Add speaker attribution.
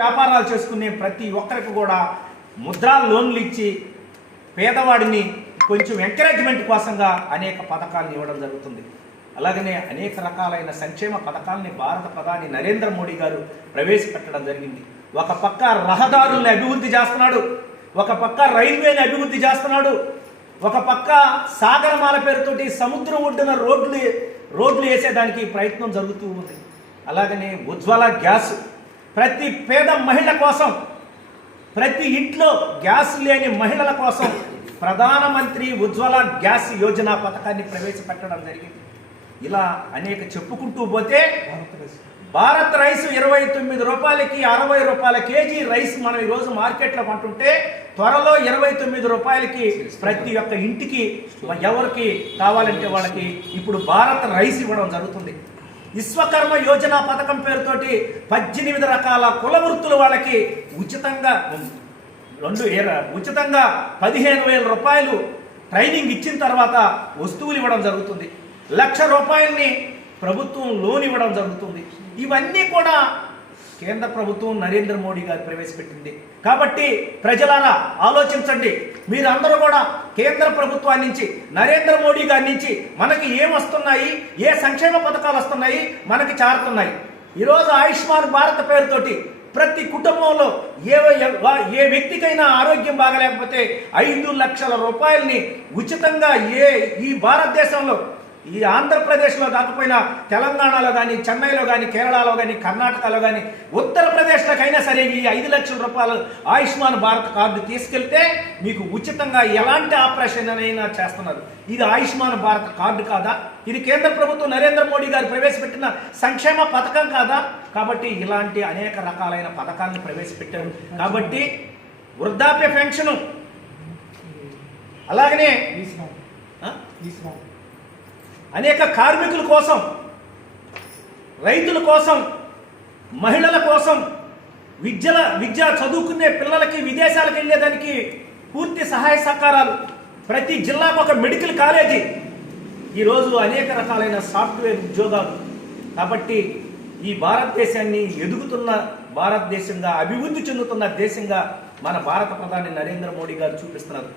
Speaker 1: వ్యాపారాలు చేసుకునే ప్రతి ఒక్కరికి కూడా ముద్రా లోన్లు ఇచ్చి పేదవాడిని కొంచెం ఎంకరేజ్మెంట్ కోసంగా అనేక పథకాలను ఇవ్వడం జరుగుతుంది. అలాగనే అనేక రకాలైన సంక్షేమ పథకాలని భారత ప్రధాని నరేంద్ర మోడీ గారు ప్రవేశపెట్టడం జరిగింది. ఒక పక్క రహదారుల్ని అభివృద్ధి చేస్తున్నాడు ఒక పక్క రైల్వేని అభివృద్ధి చేస్తున్నాడు ఒక పక్క సాగరమాల పేరుతోటి సముద్రం ఒడ్డున రోడ్లు రోడ్లు వేసేదానికి ప్రయత్నం జరుగుతూ ఉంది. అలాగనే ఉజ్వల గ్యాస్ ప్రతి పేద మహిళ కోసం ప్రతి ఇంట్లో గ్యాస్ లేని మహిళల కోసం ప్రధానమంత్రి ఉజ్వల గ్యాస్ యోజన పథకాన్ని ప్రవేశపెట్టడం జరిగింది. ఇలా అనేక చెప్పుకుంటూ పోతే భారత్ రైస్ ఇరవై తొమ్మిది రూపాయలకి అరవై రూపాయల కేజీ రైస్ మనం ఈరోజు మార్కెట్లో కొంటుంటే త్వరలో ఇరవై తొమ్మిది రూపాయలకి ప్రతి ఒక్క ఇంటికి ఎవరికి కావాలంటే వాళ్ళకి ఇప్పుడు భారత్ రైస్ ఇవ్వడం జరుగుతుంది. విశ్వకర్మ యోజన పథకం పేరుతోటి పద్దెనిమిది రకాల కుల వృత్తులు వాళ్ళకి ఉచితంగా రెండు ఏ- ఉచితంగా పదిహేను వేల రూపాయలు ట్రైనింగ్ ఇచ్చిన తర్వాత వస్తువులు ఇవ్వడం జరుగుతుంది. లక్ష రూపాయల్ని ప్రభుత్వం లోన్ ఇవ్వడం జరుగుతుంది. ఇవన్నీ కూడా కేంద్ర ప్రభుత్వం నరేంద్ర మోడీ గారు ప్రవేశపెట్టింది. కాబట్టి ప్రజలారా ఆలోచించండి. మీరందరూ కూడా కేంద్ర ప్రభుత్వాన్ని నుంచి నరేంద్ర మోడీ గారి నుంచి మనకి ఏం వస్తున్నాయి ఏ సంక్షేమ పథకాలు వస్తున్నాయి మనకి చారుతున్నాయి. ఈరోజు ఆయుష్మాన్ భారత్ పేరుతోటి ప్రతి కుటుంబంలో ఏ ఏ వ్యక్తికైనా ఆరోగ్యం బాగలేకపోతే ఐదు లక్షల రూపాయల్ని ఉచితంగా ఏ ఈ భారతదేశంలో ఈ ఆంధ్రప్రదేశ్లో కాకపోయినా తెలంగాణలో కానీ చెన్నైలో కానీ కేరళలో కానీ కర్ణాటకలో కానీ ఉత్తరప్రదేశ్లోకైనా సరే ఈ ఐదు లక్షల రూపాయలు ఆయుష్మాన్ భారత్ కార్డు తీసుకెళ్తే మీకు ఉచితంగా ఎలాంటి ఆపరేషన్ అయినా చేస్తున్నారు. ఇది ఆయుష్మాన్ భారత్ కార్డు కాదా? ఇది కేంద్ర ప్రభుత్వం నరేంద్ర మోడీ గారు ప్రవేశపెట్టిన సంక్షేమ పథకం కాదా? కాబట్టి ఇలాంటి అనేక రకాలైన పథకాలను ప్రవేశపెట్టారు. కాబట్టి వృద్ధాప్య పెన్షను అలాగనే? అనేక కార్మికుల కోసం రైతుల కోసం మహిళల కోసం విద్యల విద్య చదువుకునే పిల్లలకి విదేశాలకు వెళ్ళేదానికి పూర్తి సహాయ సహకారాలు. ప్రతి జిల్లాకు ఒక మెడికల్ కాలేజీ. ఈరోజు అనేక రకాలైన సాఫ్ట్వేర్ ఉద్యోగాలు. కాబట్టి ఈ భారతదేశాన్ని ఎదుగుతున్న భారతదేశంగా అభివృద్ధి చెందుతున్న దేశంగా మన భారత ప్రధాని నరేంద్ర మోడీ గారు చూపిస్తున్నారు.